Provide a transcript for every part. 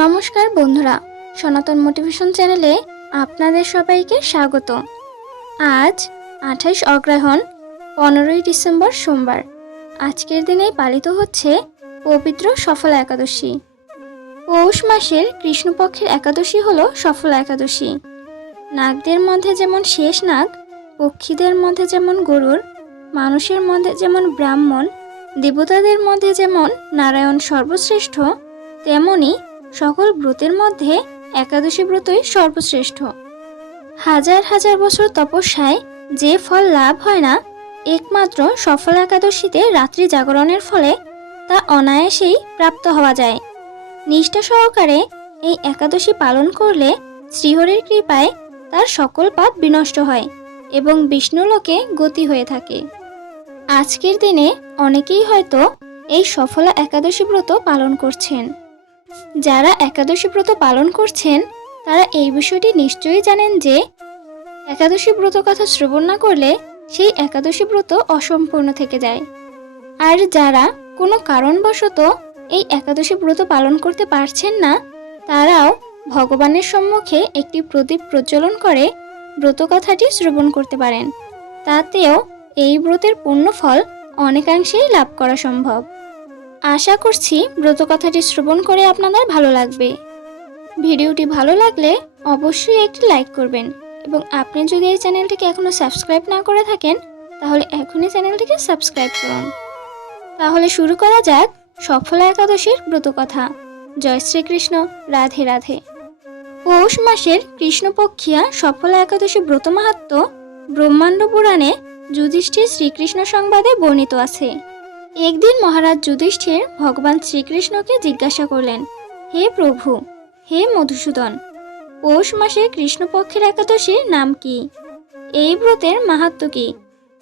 নমস্কার বন্ধুরা, সনাতন মোটিভেশন চ্যানেলে আপনাদের সবাইকে স্বাগত আজ আঠাইশ অগ্রহায়ণ, পনেরোই ডিসেম্বর সোমবার। আজকের দিনে পালিত হচ্ছে পবিত্র সফলা একাদশী। পৌষ মাসের কৃষ্ণপক্ষের একাদশী হলো সফলা একাদশী। নাগদের মধ্যে যেমন শেষ নাগ, পক্ষীদের মধ্যে যেমন গরুর, মানুষের মধ্যে যেমন ব্রাহ্মণ, দেবতাদের মধ্যে যেমন নারায়ণ সর্বশ্রেষ্ঠ, তেমনি সকল ব্রতের মধ্যে একাদশী ব্রতই সর্বশ্রেষ্ঠ। হাজার হাজার বছর তপস্যায় যে ফল লাভ হয় না, একমাত্র সফল একাদশীতে রাত্রি জাগরণের ফলে তা অনায়াসেই প্রাপ্ত হওয়া যায়। নিষ্ঠা সহকারে এই একাদশী পালন করলে শ্রীহরির কৃপায় তার সকল পাপ বিনষ্ট হয় এবং বিষ্ণুলোকে গতি হয়ে থাকে। আজকের দিনে অনেকেই হয়তো এই সফলা একাদশী ব্রত পালন করছেন। যারা একাদশী ব্রত পালন করছেন, তারা এই বিষয়টি নিশ্চয়ই জানেন যে, একাদশী ব্রত কথা শ্রবণ না করলে সেই একাদশী ব্রত অসম্পূর্ণ থেকে যায়। আর যারা কোনো কারণবশত এই একাদশী ব্রত পালন করতে পারছেন না, তারাও ভগবানের সম্মুখে একটি প্রদীপ প্রজ্বলন করে ব্রত কথাটি শ্রবণ করতে পারেন। তাতেও এই ব্রতের পূর্ণ ফল অনেকাংশেই লাভ করা সম্ভব। আশা করছি ব্রত কথাটি শ্রবণ করে আপনাদের ভালো লাগবে। ভিডিওটি ভালো লাগলে অবশ্যই একটি লাইক করবেন এবং আপনি যদি এই চ্যানেলটিকে এখনও সাবস্ক্রাইব না করে থাকেন, তাহলে এখনই চ্যানেলটিকে সাবস্ক্রাইব করুন। তাহলে শুরু করা যাক সফলা একাদশীর ব্রত কথা জয় শ্রীকৃষ্ণ, রাধে রাধে। পৌষ মাসের কৃষ্ণপক্ষিয়া সফলা একাদশী ব্রত মাহাত্ম ব্রহ্মাণ্ড পুরাণে যুধিষ্ঠির শ্রীকৃষ্ণ সংবাদে বর্ণিত আছে। একদিন মহারাজ যুধিষ্ঠির ভগবান শ্রীকৃষ্ণকে জিজ্ঞাসা করলেন, হে প্রভু, হে মধুসূদন, পৌষ মাসে কৃষ্ণপক্ষের একাদশীর নাম কি? এই ব্রতের মাহাত্ম কি?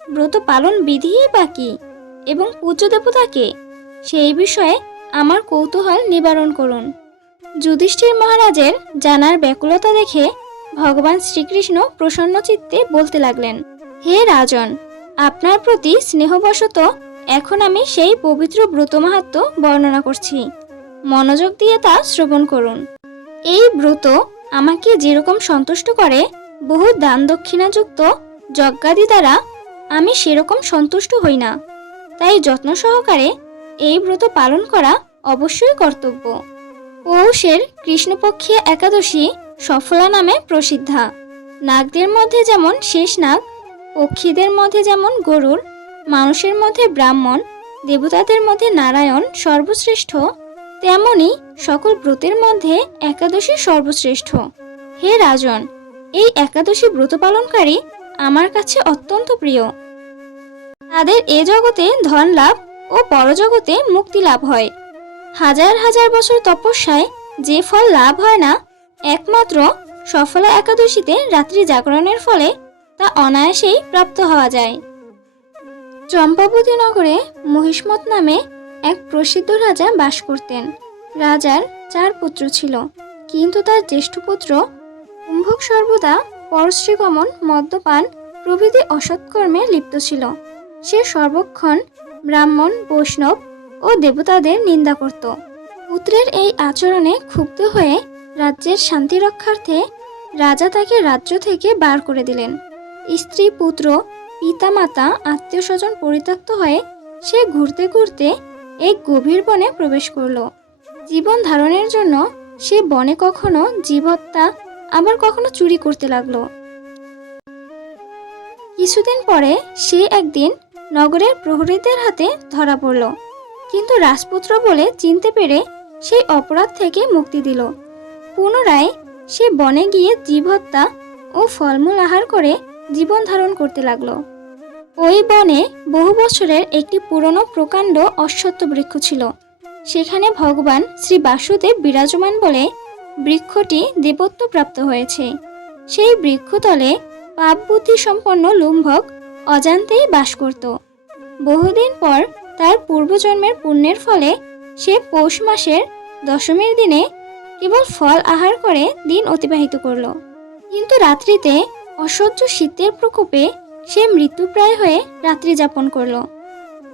ব্রত পালন বিধি বা কি? এবং পূজ্য দেবতাকে সেই বিষয়ে আমার কৌতূহল নিবারণ করুন যুধিষ্ঠির মহারাজের জানার ব্যাকুলতা দেখে ভগবান শ্রীকৃষ্ণ প্রসন্ন চিত্তে বলতে লাগলেন, হে রাজন, আপনার প্রতি স্নেহবশত এখন আমি সেই পবিত্র ব্রত মাহাত্ম বর্ণনা করছি। মনোযোগ দিয়ে তা শ্রবণ করুন। এই ব্রত আমাকে যেরকম সন্তুষ্ট করে, বহু দান দক্ষিণাযুক্ত যজ্ঞাদি দ্বারা আমি সেরকম সন্তুষ্ট হই না। তাই যত্ন সহকারে এই ব্রত পালন করা অবশ্যই কর্তব্য। পৌষের কৃষ্ণপক্ষীয় একাদশী সফলা নামে প্রসিদ্ধা। নাগদের মধ্যে যেমন শেষ নাগ, পক্ষীদের মধ্যে যেমন গরুর মানুষের মধ্যে ব্রাহ্মণ, দেবতাদের মধ্যে নারায়ণ সর্বশ্রেষ্ঠ, তেমনি সকল ব্রতের মধ্যে একাদশী সর্বশ্রেষ্ঠ। হে রাজন, এই একাদশী ব্রত পালনকারী আমার কাছে অত্যন্ত প্রিয়। তাদের এ জগতে ধন লাভ ও পরজগতে মুক্তি লাভ হয়। হাজার হাজার বছর তপস্যায় যে ফল লাভ হয় না, একমাত্র সফলা একাদশীতে রাত্রি জাগরণের ফলে তা অনায়াসেই প্রাপ্ত হওয়া যায়। চম্পাবতী নগরে মহিষ্মত নামে এক প্রসিদ্ধ রাজা বাস করতেন। রাজার চার পুত্র ছিল, কিন্তু তার জ্যেষ্ঠ পুত্র কুম্ভক সর্বদা পরশ্রীগমন, মদ্যপান প্রভৃতি অসৎকর্মে লিপ্ত ছিল। সে সর্বক্ষণ ব্রাহ্মণ, বৈষ্ণব ও দেবতাদের নিন্দা করত। পুত্রের এই আচরণে ক্ষুব্ধ হয়ে রাজ্যের শান্তি রক্ষার্থে রাজা তাকে রাজ্য থেকে বার করে দিলেন। স্ত্রী পুত্র পিতামাতা আত্মীয় স্বজন পরিত্যক্ত হয়ে সে ঘুরতে ঘুরতে এক গভীর বনে প্রবেশ করল। জীবন ধারণের জন্য সে বনে কখনো জীবত্তা, আবার কখনো চুরি করতে লাগল। কিছুদিন পরে সে একদিন নগরের প্রহরীদের হাতে ধরা পড়ল। কিন্তু রাজপুত্র বলে চিনতে পেরে সেই অপরাধ থেকে মুক্তি দিল। পুনরায় সে বনে গিয়ে জীব হত্যা ও ফলমূল আহার করে জীবন ধারণ করতে লাগল। ওই বনে বহু বছরের একটি পুরনো প্রকাণ্ড অশ্বত্থ বৃক্ষ ছিল। সেখানে ভগবান শ্রী বাসুদেব বিরাজমান বলে বৃক্ষটি দেবত্ব প্রাপ্ত হয়েছে। সেই বৃক্ষতলে পাপ বুদ্ধি সম্পন্ন লুম্ভক অজান্তেই বাস করত। বহুদিন পর তার পূর্বজন্মের পুণ্যের ফলে সে পৌষ মাসের দশমীর দিনে কেবল ফল আহার করে দিন অতিবাহিত করল। কিন্তু রাত্রিতে অসহ্য শীতের প্রকোপে সে মৃত্যুপ্রায় হয়ে রাত্রি যাপন করল।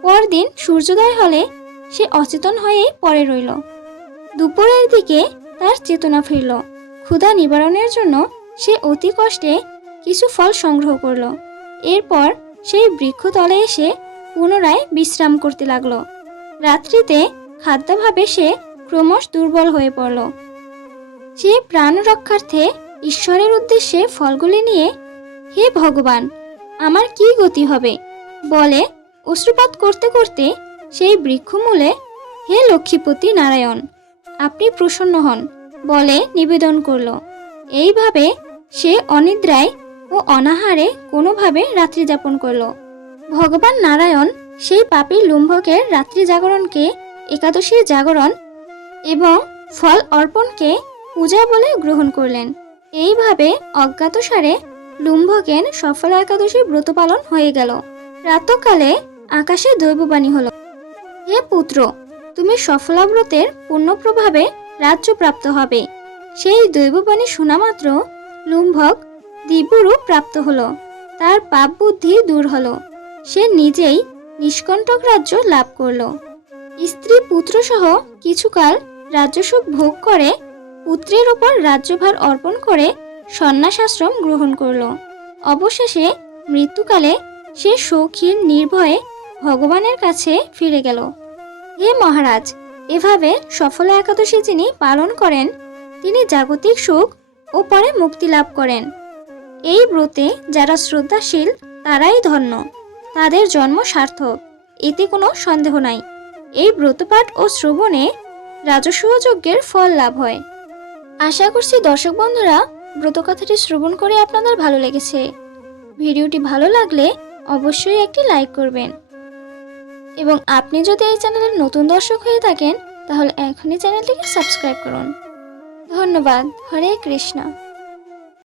পরদিন সূর্যোদয় হলে সে অচেতন হয়েই পড়ে রইল। দুপুরের দিকে তার চেতনা ফিরল। ক্ষুধা নিবারণের জন্য সে অতি কষ্টে কিছু ফল সংগ্রহ করল। এরপর সেই বৃক্ষতলে এসে পুনরায় বিশ্রাম করতে লাগল। রাত্রিতে খাদ্যাভাবে সে ক্রমশ দুর্বল হয়ে পড়ল। সে প্রাণ রক্ষার্থে ঈশ্বরের উদ্দেশ্যে ফলগুলি নিয়ে, হে ভগবান আমার কি গতি হবে? বলে অশ্রুপাত করতে করতে সেই বৃক্ষমূলে, হে লক্ষ্মীপতি নারায়ণ, আপনি প্রসন্ন হন, বলে নিবেদন করল। এইভাবে সে অনিদ্রায় ও অনাহারে কোনোভাবে রাত্রি যাপন করল। ভগবান নারায়ণ সেই পাপী লুম্ভকের রাত্রি জাগরণকে একাদশীর জাগরণ এবং ফল অর্পণকে পূজা বলে গ্রহণ করলেন। এইভাবে অজ্ঞাতসারে লুম্ভকের সফল একাদশী ব্রত পালন হয়ে গেল। প্রাতকালে আকাশে দৈববাণী হলো, হে পুত্র, তুমি সফলাব্রতের পূর্ণ প্রভাবে রাজ্য প্রাপ্ত হবে সেই দৈববাণী শোনা মাত্র লুম্ভক দিব্যরূপ প্রাপ্ত হলো, তার পাপ বুদ্ধি দূর হলো। সে নিজেই নিষ্কণ্টক রাজ্য লাভ করল। স্ত্রী পুত্র সহ কিছুকাল রাজ্যসুখ ভোগ করে, পুত্রের ওপর রাজ্যভার অর্পণ করে সন্ন্যাসাশ্রম গ্রহণ করল। অবশেষে মৃত্যুকালে সে সৌখীর নির্ভয়ে ভগবানের কাছে ফিরে গেল। হে মহারাজ, এভাবে সফল একাদশী যিনি পালন করেন, তিনি জাগতিক সুখ ও পরে মুক্তি লাভ করেন। এই ব্রতে যারা শ্রদ্ধাশীল, তারাই ধন্য। তাদের জন্ম সার্থক, এতে কোনো সন্দেহ নাই। এই ব্রতপাঠ ও শ্রবণে রাজস্ব যজ্ঞের ফল লাভ হয়। আশা করছি দর্শক বন্ধুরা ব্রতকথাটি শ্রবণ করে আপনাদের ভালো লেগেছে। ভিডিওটি ভালো লাগলে অবশ্যই একটি লাইক করবেন। এবং আপনি যদি এই চ্যানেলের নতুন দর্শক হয়ে থাকেন, তাহলে এখনই চ্যানেলটিকে সাবস্ক্রাইব করুন। ধন্যবাদ। হরে কৃষ্ণা।